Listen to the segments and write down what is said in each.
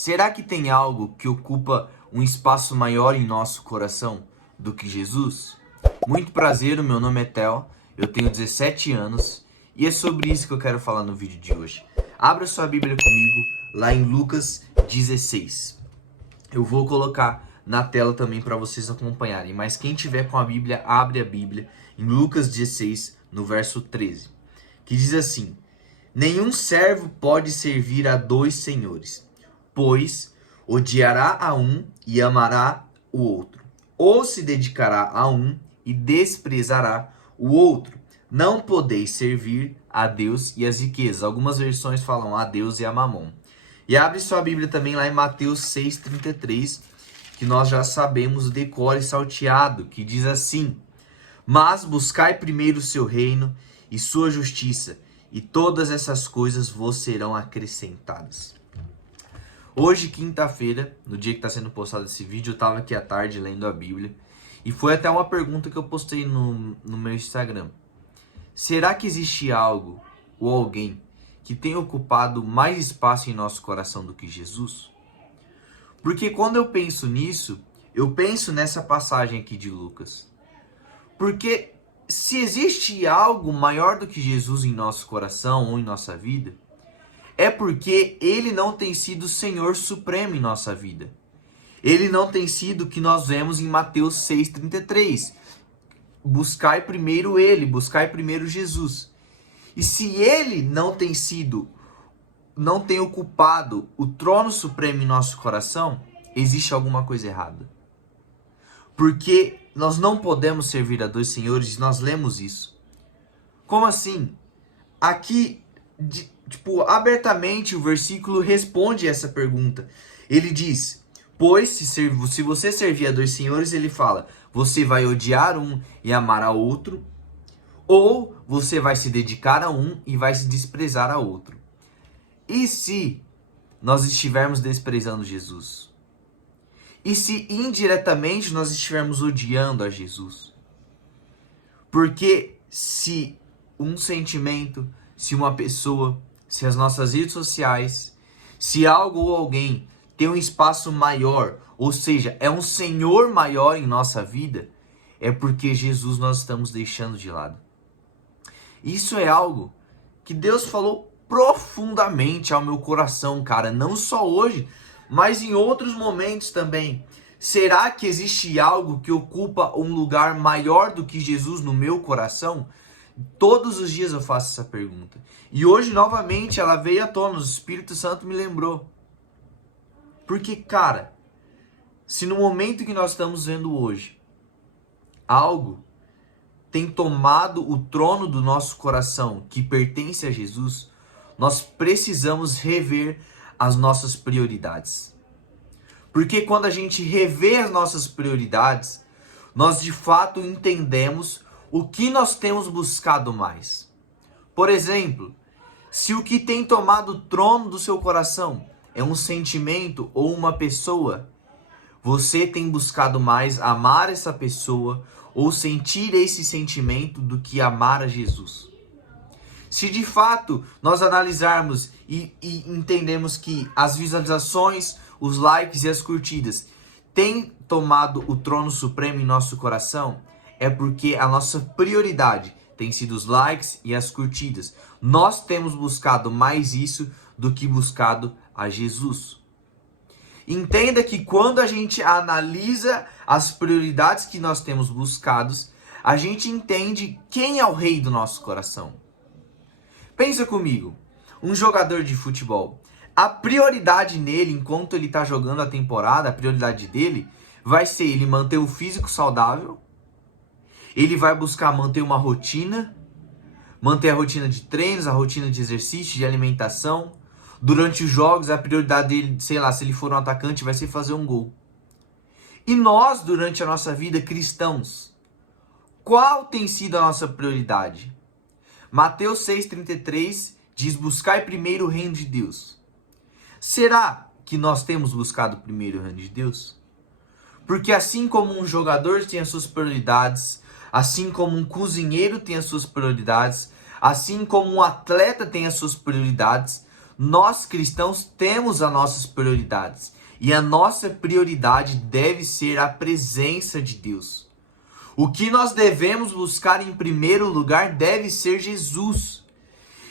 Será que tem algo que ocupa um espaço maior em nosso coração do que Jesus? Muito prazer, o meu nome é Theo, eu tenho 17 anos e é sobre isso que eu quero falar no vídeo de hoje. Abra sua Bíblia comigo lá em Lucas 16. Eu vou colocar na tela também para vocês acompanharem, mas quem tiver com a Bíblia, abre a Bíblia em Lucas 16, no verso 13, que diz assim: nenhum servo pode servir a dois senhores, pois odiará a um e amará o outro, ou se dedicará a um e desprezará o outro. Não podeis servir a Deus e as riquezas. Algumas versões falam a Deus e a Mamon. E abre sua Bíblia também lá em Mateus 6,33, que nós já sabemos de cor e salteado, que diz assim: mas buscai primeiro o seu reino e sua justiça, e todas essas coisas vos serão acrescentadas. Hoje, quinta-feira, no dia que está sendo postado esse vídeo, eu estava aqui à tarde lendo a Bíblia, e foi até uma pergunta que eu postei no meu Instagram. Será que existe algo ou alguém que tem ocupado mais espaço em nosso coração do que Jesus? Porque quando eu penso nisso, eu penso nessa passagem aqui de Lucas. Porque se existe algo maior do que Jesus em nosso coração ou em nossa vida, é porque ele não tem sido o Senhor Supremo em nossa vida. Ele não tem sido o que nós vemos em Mateus 6,33. Buscai primeiro ele, buscai primeiro Jesus. E se ele não tem ocupado o trono supremo em nosso coração, existe alguma coisa errada. Porque nós não podemos servir a dois senhores, e nós lemos isso. Como assim? Aqui, abertamente o versículo responde essa pergunta. Ele diz: pois se você servir a dois senhores, ele fala, você vai odiar um e amar a outro, ou você vai se dedicar a um e vai se desprezar a outro. E se nós estivermos desprezando Jesus? E se indiretamente nós estivermos odiando a Jesus? Porque se um sentimento, se uma pessoa, se as nossas redes sociais, se algo ou alguém tem um espaço maior, ou seja, é um Senhor maior em nossa vida, é porque Jesus nós estamos deixando de lado. Isso é algo que Deus falou profundamente ao meu coração, cara, não só hoje, mas em outros momentos também. Será que existe algo que ocupa um lugar maior do que Jesus no meu coração? Todos os dias eu faço essa pergunta. E hoje, novamente, ela veio à tona, o Espírito Santo me lembrou. Porque, cara, se no momento que nós estamos vendo hoje, algo tem tomado o trono do nosso coração, que pertence a Jesus, nós precisamos rever as nossas prioridades. Porque quando a gente revê as nossas prioridades, nós de fato entendemos o que nós temos buscado mais. Por exemplo, se o que tem tomado o trono do seu coração é um sentimento ou uma pessoa, você tem buscado mais amar essa pessoa ou sentir esse sentimento do que amar a Jesus. Se de fato nós analisarmos e entendemos que as visualizações, os likes e as curtidas têm tomado o trono supremo em nosso coração, é porque a nossa prioridade tem sido os likes e as curtidas. Nós temos buscado mais isso do que buscado a Jesus. Entenda que quando a gente analisa as prioridades que nós temos buscados, a gente entende quem é o rei do nosso coração. Pensa comigo, um jogador de futebol, a prioridade nele, enquanto ele está jogando a temporada, a prioridade dele vai ser ele manter o físico saudável, ele vai buscar manter uma rotina, manter a rotina de treinos, a rotina de exercício, de alimentação. Durante os jogos, a prioridade dele, sei lá, se ele for um atacante, vai ser fazer um gol. E nós, durante a nossa vida, cristãos, qual tem sido a nossa prioridade? Mateus 6,33 diz: buscai primeiro o reino de Deus. Será que nós temos buscado primeiro o reino de Deus? Porque assim como um jogador tem as suas prioridades, assim como um cozinheiro tem as suas prioridades, assim como um atleta tem as suas prioridades, Nós cristãos temos as nossas prioridades. E a nossa prioridade deve ser a presença de Deus. O que nós devemos buscar em primeiro lugar deve ser Jesus.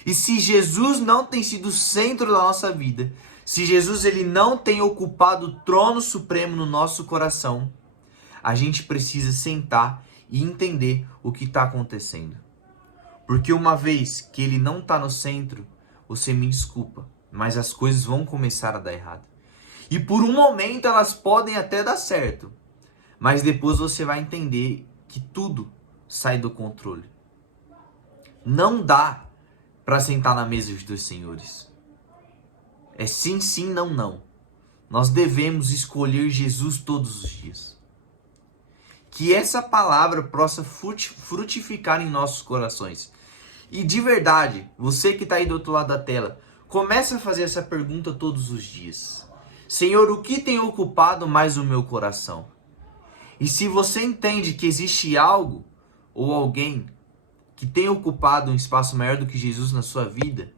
E se Jesus não tem sido o centro da nossa vida, se Jesus ele não tem ocupado o trono supremo no nosso coração, a gente precisa sentar e entender o que está acontecendo. Porque uma vez que ele não está no centro, você me desculpa, mas as coisas vão começar a dar errado. E por um momento elas podem até dar certo, mas depois você vai entender que tudo sai do controle. Não dá para sentar na mesa dos senhores. É sim, sim, não, não. Nós devemos escolher Jesus todos os dias. Que essa palavra possa frutificar em nossos corações. E de verdade, você que está aí do outro lado da tela, comece a fazer essa pergunta todos os dias. Senhor, o que tem ocupado mais o meu coração? E se você entende que existe algo ou alguém que tem ocupado um espaço maior do que Jesus na sua vida,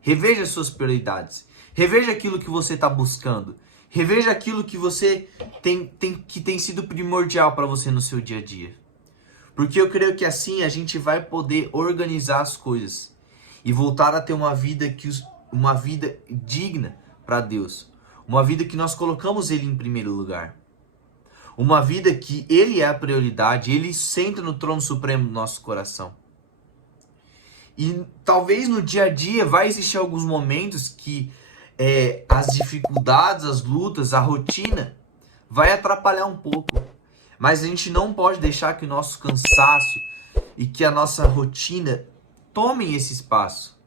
reveja suas prioridades. Reveja aquilo que você está buscando. Reveja aquilo que você tem sido primordial para você no seu dia a dia. Porque eu creio que assim a gente vai poder organizar as coisas e voltar a ter uma vida digna para Deus. Uma vida que nós colocamos Ele em primeiro lugar. Uma vida que Ele é a prioridade, Ele senta no trono supremo do nosso coração. E talvez no dia a dia vai existir alguns momentos que as dificuldades, as lutas, a rotina vai atrapalhar um pouco. Mas a gente não pode deixar que o nosso cansaço e que a nossa rotina tomem esse espaço.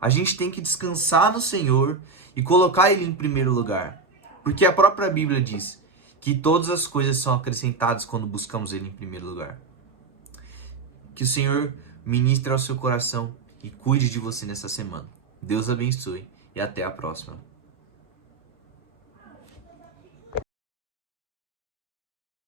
A gente tem que descansar no Senhor e colocar Ele em primeiro lugar. Porque a própria Bíblia diz que todas as coisas são acrescentadas quando buscamos Ele em primeiro lugar. Que o Senhor ministre ao seu coração e cuide de você nessa semana. Deus abençoe e até a próxima.